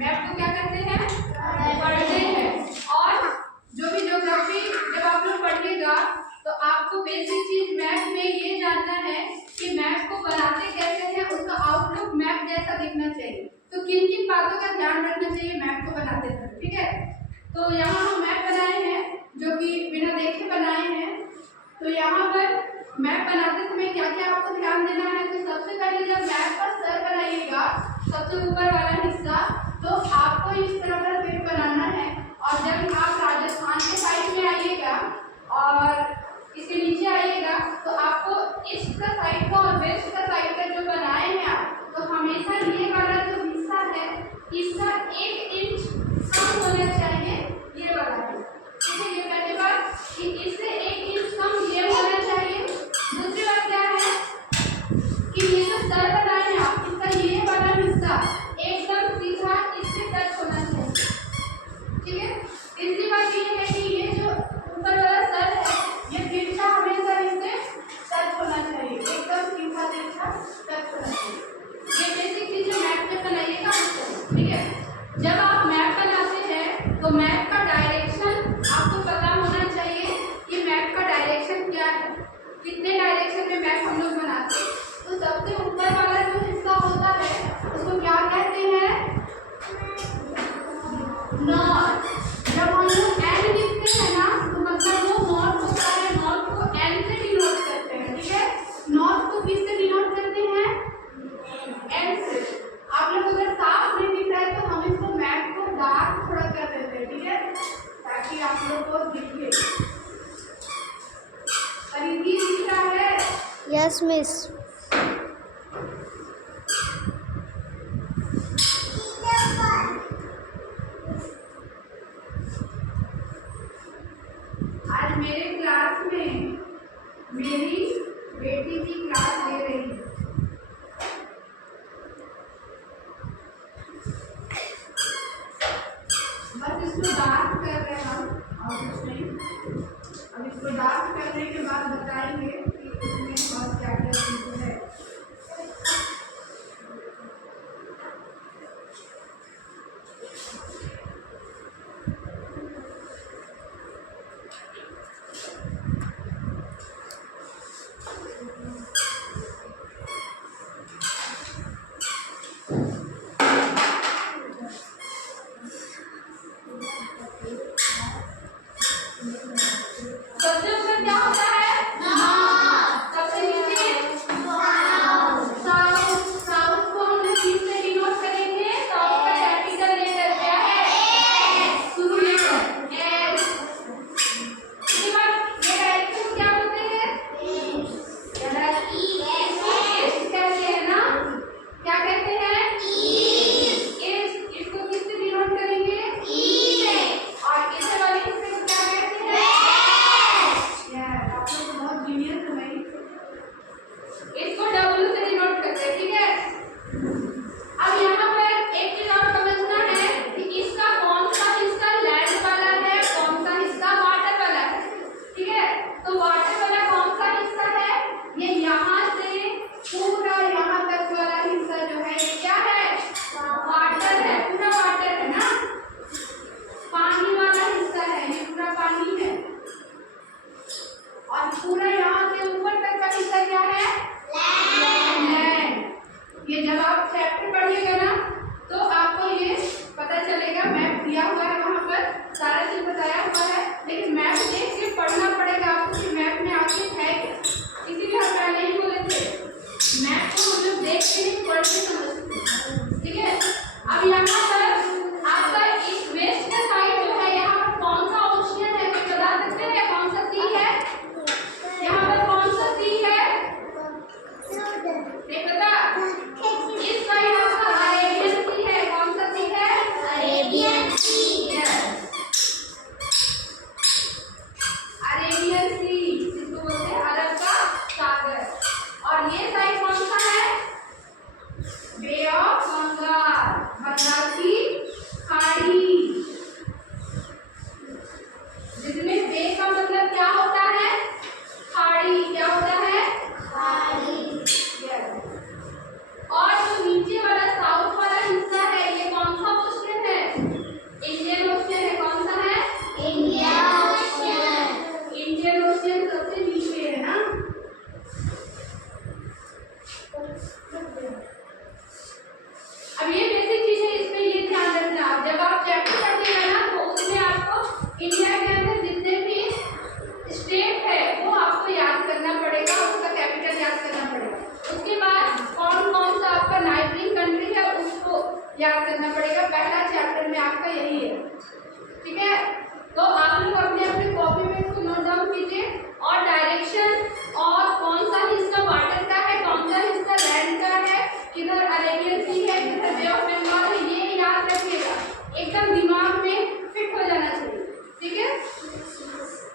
Map को क्या करते हैं, पढ़ते हैं। और जो भी ज्योग्राफी जब आप लोग पढ़िएगा तो आपको बेसिक चीज मैप में ये जानना है कि मैप को बनाते कैसे हैं, उसका आउटलुक मैप जैसा दिखना चाहिए। तो किन किन बातों का ध्यान रखना चाहिए मैप को बनाते समय, ठीक है। तो यहाँ हम मैप बनाए हैं जो कि बिना देखे बनाए हैं। तो यहाँ पर मैप बनाते समय क्या क्या आपको ध्यान देना है। तो सबसे पहले जब मैप का सर बनाइएगा, सबसे ऊपर वाला हिस्सा, तो आपको इस तरह का पेड़ बनाना है। और जब आप राजस्थान के साइड में आइएगा और इसके नीचे आइएगा तो आपको ईस्ट का साइड का और वेस्ट का साइड का जो बनाए हैं आप, तो हमेशा ये वाला जो हिस्सा है इसका 1 इंच कम होना चाहिए, ये वाला है, ठीक है। ये पहली बात कि इससे 1 इंच कम ये होना चाहिए। दूसरी बात क्या है कि ये जो सर बनाए हैं आप, इसका ये वाला हिस्सा एकदम सीधा इससे टच होना चाहिए, ठीक है। तीसरी बात ये है कि ये जो ऊपर वाला सर है ये तिरछा हमेशा इससे टच होना चाहिए, एकदम सीधा तिरछा टच होना चाहिए। ये बेसिक चीजें मैप में बनाइएगा, ठीक है। जब आप मैप बनाते हैं तो मैप का डायरेक्शन आपको पता होना चाहिए कि मैप का डायरेक्शन क्या है, कितने डायरेक्शन में मैप हम लोग बनाते हैं। तो सबसे ऊपर वाला जो हिस्सा होता है उसको क्या कहते हैं, नॉर्थ। जब हम लोग एन लिखते हैं ना तो मतलब वो नॉर्थ होता है, नॉर्थ को एन से डिनोट करते हैं, ठीक है। नॉर्थ को किससे डिनोट करते हैं, एन से। आप लोग अगर साफ नहीं दिख रहा है तो हम इसको मैप को डार्क थोड़ा कर देते हैं, ठीक है, ताकि आप लोग को दिखे। परिधि दिख रहा है? Yes miss. आज मेरे क्लास में मेरी बेटी की क्लास ले रही है। बस इसको डार्क कर रहे हैं हम, और कुछ नहीं। अब इसको डार्क करने के बाद बताएंगे कि इसमें और क्या क्या चीजें है। सबसे ऊपर क्या होता है, सबसे नीचे साउथ। साउथ को हम लोग किससे डिनोट करेंगे, साउथ का कैपिटल लेटर क्या है, शुरू लेटर एस। इसके बाद ये डायरेक्शन क्या होते हैं, ईस्ट कहते हैं ना, क्या कहते हैं, ईस्ट। इसको किससे डिनोट करेंगे, ई से। और इसे वाले हिस्से को क्या कहते हैं, यार आप लोग बहुत जीनियस हो भाई। इसको W से डिनोट करते हैं, ठीक है। अब यहाँ पर एक चीज और समझना है कि इसका कौन सा हिस्सा लैंड वाला है, कौन सा हिस्सा वाटर वाला है, ठीक है। तो वाटर वाला कौन सा हिस्सा है, ये यहाँ से पूरा यहाँ तक वाला हिस्सा जो है ये क्या है, वाटर है, पूरा वाटर है ना, पानी वाला हिस्सा है, ये पूरा पानी है। और पूरा यहाँ से ऊपर तक का हिस्सा क्या है, लैंड। ये जब आप चैप्टर पढ़िएगा ना तो आपको ये पता चलेगा, मैप दिया हुआ है वहाँ पर, सारा चीज बताया हुआ है, लेकिन मैप देख के पढ़ना पड़ेगा आपको कि मैप में आखिर है क्या। इसीलिए हम पहले ही बोले थे मैप को हम लोग देख के नहीं पढ़ के समझते, ठीक है। अब यहाँ पर आपका ईस्ट वेस्ट का साइड जो है, यहाँ पर कौन सा ओशियन है, कोई बता सकते हैं कौन सा सी है, यहाँ पर कौन सा सी है, नहीं पता। इस साइड आपका अरेबियन सी है, कौन सा सी है, अरेबियन सी। अरेबियन सी जिसको बोलते हैं अरब का सागर। और ये साइड कौन सा है, बे ऑफ बंगाल, बंगाल की याद करना पड़ेगा। पहला चैप्टर में आपका यही है, ठीक है। तो आप लोग अपने अपने कॉपी में इसको नोट डाउन कीजिए और डायरेक्शन